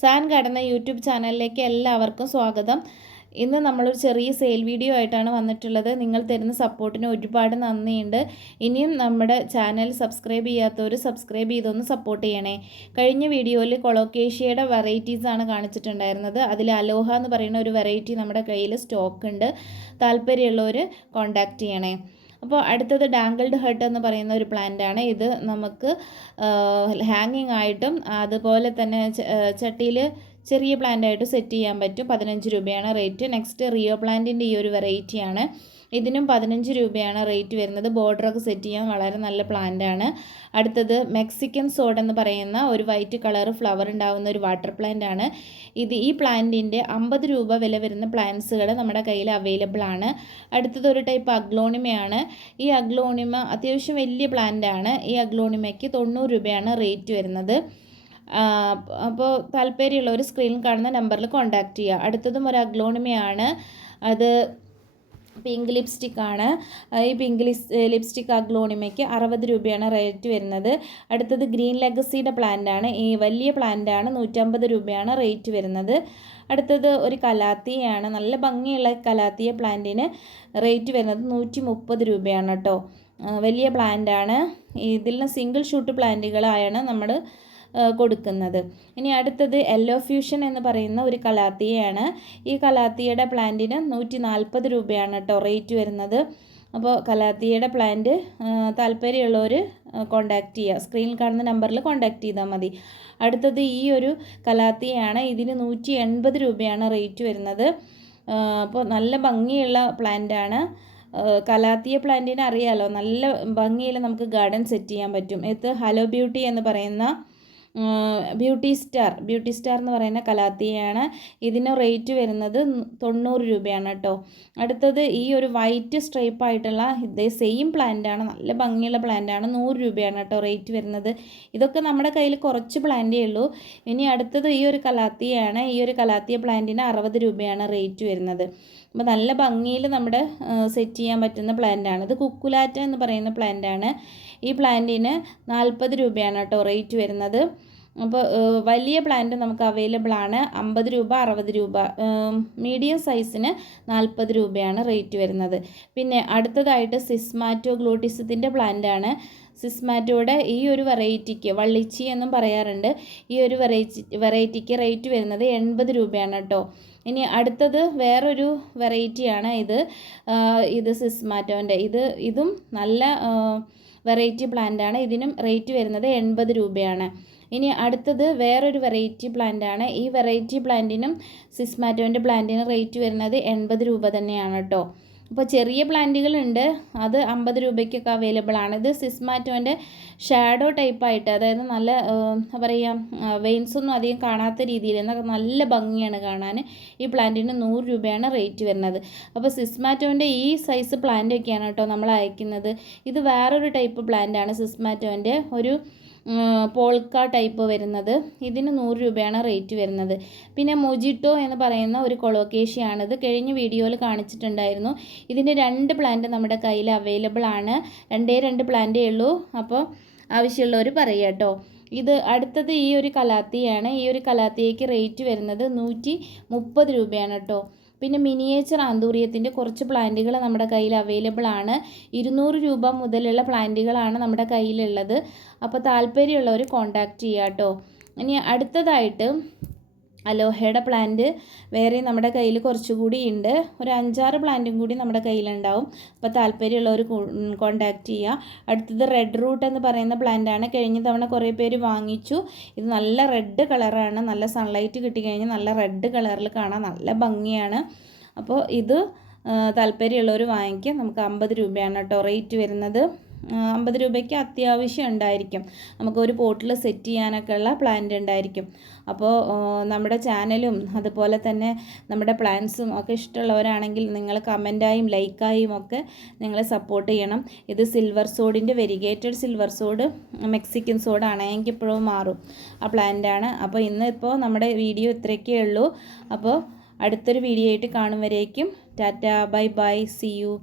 San garden YouTube ചാനലിലേക്ക് എല്ലാവർക്കും സ്വാഗതം. ഇന്ന് നമ്മളൊരു ചെറിയ സെയിൽ വീഡിയോ ആയിട്ടാണ് വന്നിട്ടുള്ളത്. നിങ്ങൾ തരുന്ന സപ്പോർട്ടിന് ഒരുപാട് നന്ദിയുണ്ട്. ഇനിയും നമ്മുടെ ചാനൽ സബ്സ്ക്രൈബ് ചെയ്യാത്തവർ സബ്സ്ക്രൈബ് ചെയ്തൊന്ന് സപ്പോർട്ട് ചെയ്യണേ. കഴിഞ്ഞ വീഡിയോയിൽ കൊളോക്കേഷ്യയുടെ വെറൈറ്റീസാണ് കാണിച്ചിട്ടുണ്ടായിരുന്നത്. അതിൽ അലോഹ എന്ന് പറയുന്ന ഒരു വെറൈറ്റി നമ്മുടെ കയ്യിൽ സ്റ്റോക്ക് ഉണ്ട്. താല്പര്യമുള്ളവർ കോൺടാക്റ്റ് ചെയ്യണേ. അപ്പോൾ അടുത്തത് ഡാങ്കിൾഡ് ഹെർട്ട് എന്ന് പറയുന്ന ഒരു പ്ലാന്റാണ്. ഇത് നമുക്ക് ഹാങ്ങിങ് ആയിട്ടും അതുപോലെ തന്നെ ചട്ടിയിൽ ചെറിയ പ്ലാന്റായിട്ട് സെറ്റ് ചെയ്യാൻ പറ്റും. 15 രൂപയാണ് റേറ്റ്. നെക്സ്റ്റ് റിയോ പ്ലാന്റിൻ്റെ ഈ ഒരു വെറൈറ്റിയാണ്. ഇതിനും 15 രൂപയാണ് റേറ്റ് വരുന്നത്. ബോർഡറൊക്കെ സെറ്റ് ചെയ്യാൻ വളരെ നല്ല പ്ലാന്റാണ്. അടുത്തത് മെക്സിക്കൻ സോഡ് എന്ന് പറയുന്ന ഒരു വൈറ്റ് കളർ ഫ്ലവർ ഉണ്ടാകുന്ന ഒരു വാട്ടർ പ്ലാന്റ് ആണ്. ഈ പ്ലാന്റിൻ്റെ 50 രൂപ വില വരുന്ന പ്ലാന്റ്സുകൾ നമ്മുടെ കയ്യിൽ അവൈലബിൾ ആണ്. അടുത്തത് ഒരു ടൈപ്പ് അഗ്ലോണിമയാണ്. ഈ അഗ്ലോണിമ അത്യാവശ്യം വലിയ പ്ലാന്റ് ആണ്. ഈ അഗ്ലോണിമയ്ക്ക് 90 രൂപയാണ് റേറ്റ് വരുന്നത്. അപ്പോൾ താല്പര്യമുള്ളവർ സ്ക്രീനിൽ കാണുന്ന നമ്പറിൽ കോൺടാക്റ്റ് ചെയ്യുക. അടുത്തതും ഒരു അഗ്ലോണിമയാണ്. അത് പിങ്ക് ലിപ്സ്റ്റിക്കാണ്. ഈ പിങ്ക് ലിപ്സ്റ്റിക് അഗ്ലോണിമയ്ക്ക് 60 രൂപയാണ് റേറ്റ് വരുന്നത്. അടുത്തത് ഗ്രീൻ ലെഗസിയുടെ പ്ലാന്റാണ്. ഈ വലിയ പ്ലാന്റാണ്. 150 രൂപയാണ് റേറ്റ് വരുന്നത്. അടുത്തത് ഒരു കലാത്തിയാണ്. നല്ല ഭംഗിയുള്ള കലാത്തിയ പ്ലാന്റിന് റേറ്റ് വരുന്നത് 130 രൂപയാണ് കേട്ടോ. വലിയ പ്ലാന്റാണ്. ഇതിൽ സിംഗിൾ ഷൂട്ട് പ്ലാന്റുകളായാണ് നമ്മൾ കൊടുക്കുന്നത്. ഇനി അടുത്തത് യെല്ലോ ഫ്യൂഷൻ എന്ന് പറയുന്ന ഒരു കലാത്തിയാണ്. ഈ കലാത്തിയുടെ പ്ലാന്റിന് 140 രൂപയാണ് കേട്ടോ റേറ്റ് വരുന്നത്. അപ്പോൾ കലാത്തിയുടെ പ്ലാന്റ് താല്പര്യമുള്ളവർ കോൺടാക്റ്റ് ചെയ്യുക. സ്ക്രീനിൽ കാണുന്ന നമ്പറിൽ കോൺടാക്റ്റ് ചെയ്താൽ മതി. അടുത്തത് ഈ ഒരു കലാത്തിയാണ്. ഇതിന് 180 രൂപയാണ് റേറ്റ് വരുന്നത്. അപ്പോൾ നല്ല ഭംഗിയുള്ള പ്ലാന്റാണ്. കലാത്തിയ പ്ലാന്റിനെ അറിയാമല്ലോ, നല്ല ഭംഗിയിൽ നമുക്ക് ഗാർഡൻ സെറ്റ് ചെയ്യാൻ പറ്റും. ഇത് ഹലോ ബ്യൂട്ടി എന്ന് പറയുന്ന ബ്യൂട്ടി സ്റ്റാർ എന്ന് പറയുന്ന കലാത്തിയാണ്. ഇതിന് റേറ്റ് വരുന്നത് 90 രൂപയാണ് കേട്ടോ. അടുത്തത് ഈ ഒരു വൈറ്റ് സ്ട്രൈപ്പ് ആയിട്ടുള്ള ഇതേ സെയിം പ്ലാന്റാണ്. നല്ല ഭംഗിയുള്ള പ്ലാന്റാണ്. 100 രൂപയാണ് കേട്ടോ റേറ്റ് വരുന്നത്. ഇതൊക്കെ നമ്മുടെ കയ്യിൽ കുറച്ച് പ്ലാന്റേ ഉള്ളൂ. ഇനി അടുത്തത് ഈ ഒരു കലാത്തിയാണ്. ഈ ഒരു കലാത്തിയ പ്ലാന്റിന് 60 രൂപയാണ് റേറ്റ് വരുന്നത്. അപ്പോൾ നല്ല ഭംഗിയിൽ നമ്മുടെ സെറ്റ് ചെയ്യാൻ പറ്റുന്ന പ്ലാന്റാണ്. ഇത് കുക്കുലാറ്റ എന്ന് പറയുന്ന പ്ലാന്റാണ്. ഈ പ്ലാന്റിന് 40 രൂപയാണ് കേട്ടോ റേറ്റ് വരുന്നത്. അപ്പോൾ വലിയ പ്ലാന്റ് നമുക്ക് അവൈലബിൾ ആണ്. 50 രൂപ, 60 രൂപ. മീഡിയം സൈസിന് 40 രൂപയാണ് റേറ്റ് വരുന്നത്. പിന്നെ അടുത്തതായിട്ട് സിസ്മാറ്റോ ഗ്ലൂട്ടിസത്തിൻ്റെ പ്ലാന്റാണ്. സിസ്മാറ്റോയുടെ ഈ ഒരു വെറൈറ്റിക്ക് വള്ളിച്ചി എന്നും പറയാറുണ്ട്. ഈ ഒരു വെറൈറ്റിക്ക് റേറ്റ് വരുന്നത് 80 രൂപയാണ് കേട്ടോ. ഇനി അടുത്തത് വേറൊരു വെറൈറ്റിയാണ്. ഇത് സിസ്മാറ്റോൻ്റെ ഇതും നല്ല വെറൈറ്റി പ്ലാന്റാണ്. ഇതിനും റേറ്റ് വരുന്നത് 80 രൂപയാണ്. ഇനി അടുത്തത് വേറൊരു വെറൈറ്റി പ്ലാന്റാണ്. ഈ വെറൈറ്റി പ്ലാന്റിനും സിസ്മാറ്റോൻ്റെ പ്ലാന്റിന് റേറ്റ് വരുന്നത് 80 രൂപ തന്നെയാണ് കേട്ടോ. അപ്പോൾ ചെറിയ പ്ലാന്റുകളുണ്ട്, അത് 50 രൂപയ്ക്കൊക്കെ അവൈലബിൾ ആണ്. ഇത് സിസ്മാറ്റോൻ്റെ ഷാഡോ ടൈപ്പായിട്ട്, അതായത് നല്ല എന്താ പറയുക, വെയിൻസൊന്നും അധികം കാണാത്ത രീതിയിൽ എന്നാൽ നല്ല ഭംഗിയാണ് കാണാൻ. ഈ പ്ലാന്റിന് 100 രൂപയാണ് റേറ്റ് വരുന്നത്. അപ്പോൾ സിസ്മാറ്റോൻ്റെ ഈ സൈസ് പ്ലാന്റൊക്കെയാണ് കേട്ടോ നമ്മൾ അയക്കുന്നത്. ഇത് വേറൊരു ടൈപ്പ് പ്ലാന്റാണ്. സിസ്മാറ്റോൻ്റെ ഒരു പോൾക്ക ടൈപ്പ് വരുന്നത്. ഇതിന് 100 രൂപയാണ് റേറ്റ് വരുന്നത്. പിന്നെ മൊജിറ്റോ എന്ന് പറയുന്ന ഒരു കൊളോക്കേഷ്യയാണിത്. കഴിഞ്ഞ വീഡിയോയിൽ കാണിച്ചിട്ടുണ്ടായിരുന്നു. ഇതിൻ്റെ 2 പ്ലാന്റ് നമ്മുടെ കയ്യിൽ അവൈലബിൾ ആണ്. 2 പ്ലാന്റേ ഉള്ളൂ. അപ്പോൾ ആവശ്യമുള്ളവർ പറയുക കേട്ടോ. അടുത്തത് ഈ ഒരു കലാത്തിയാണ്. ഈ ഒരു കലാത്തിയേക്ക് റേറ്റ് വരുന്നത് 130 രൂപയാണ് കേട്ടോ. പിന്നെ മിനിയേച്ചർ ആന്തൂറിയത്തിൻ്റെ കുറച്ച് പ്ലാന്റുകൾ നമ്മുടെ കയ്യിൽ അവൈലബിൾ ആണ്. 200 രൂപ മുതലുള്ള പ്ലാന്റുകളാണ് നമ്മുടെ കയ്യിലുള്ളത്. അപ്പോൾ താല്പര്യമുള്ളവർ കോൺടാക്റ്റ് ചെയ്യുക കേട്ടോ. ഇനി അടുത്തതായിട്ട് അലോഹയുടെ പ്ലാന്റ് വേറെ നമ്മുടെ കയ്യിൽ കുറച്ചുകൂടി ഉണ്ട്. ഒരു 5-6 പ്ലാന്റും കൂടി നമ്മുടെ കയ്യിലുണ്ടാവും. അപ്പോൾ താല്പര്യമുള്ളവർ കോൺടാക്റ്റ് ചെയ്യുക. അടുത്തത് റെഡ് റൂട്ട് എന്ന് പറയുന്ന പ്ലാന്റാണ്. കഴിഞ്ഞ തവണ കുറേ പേര് വാങ്ങിച്ചു. ഇത് നല്ല റെഡ് കളറാണ്. നല്ല സൺലൈറ്റ് കിട്ടിക്കഴിഞ്ഞാൽ നല്ല റെഡ് കളറിൽ കാണാൻ നല്ല ഭംഗിയാണ്. അപ്പോൾ ഇത് താല്പര്യമുള്ളവർ വാങ്ങിക്കുക. നമുക്ക് 50 രൂപയാണ് കേട്ടോ റേറ്റ് വരുന്നത്. 50 രൂപയ്ക്ക് അത്യാവശ്യം ഉണ്ടായിരിക്കും. നമുക്കൊരു പോട്ടിൽ സെറ്റ് ചെയ്യാനൊക്കെ ഉള്ള പ്ലാന്റ് ഉണ്ടായിരിക്കും. അപ്പോൾ നമ്മുടെ ചാനലും അതുപോലെ തന്നെ നമ്മുടെ പ്ലാന്റ്സും ഒക്കെ ഇഷ്ടമുള്ളവരാണെങ്കിൽ നിങ്ങൾ കമൻറ്റായും ലൈക്കായും ഒക്കെ നിങ്ങളെ സപ്പോർട്ട് ചെയ്യണം. ഇത് സിൽവർ സോഡിൻ്റെ വെരിഗേറ്റഡ് സിൽവർ സോഡ് മെക്സിക്കൻ സോഡാണ്. എനിക്കിപ്പോഴും മാറും ആ പ്ലാന്റാണ്. അപ്പോൾ ഇപ്പോൾ നമ്മുടെ വീഡിയോ ഇത്രയൊക്കെ ഉള്ളൂ. അപ്പോൾ അടുത്തൊരു വീഡിയോ ആയിട്ട് കാണും വരേക്കും ടാറ്റ, ബൈ ബൈ, സി യു.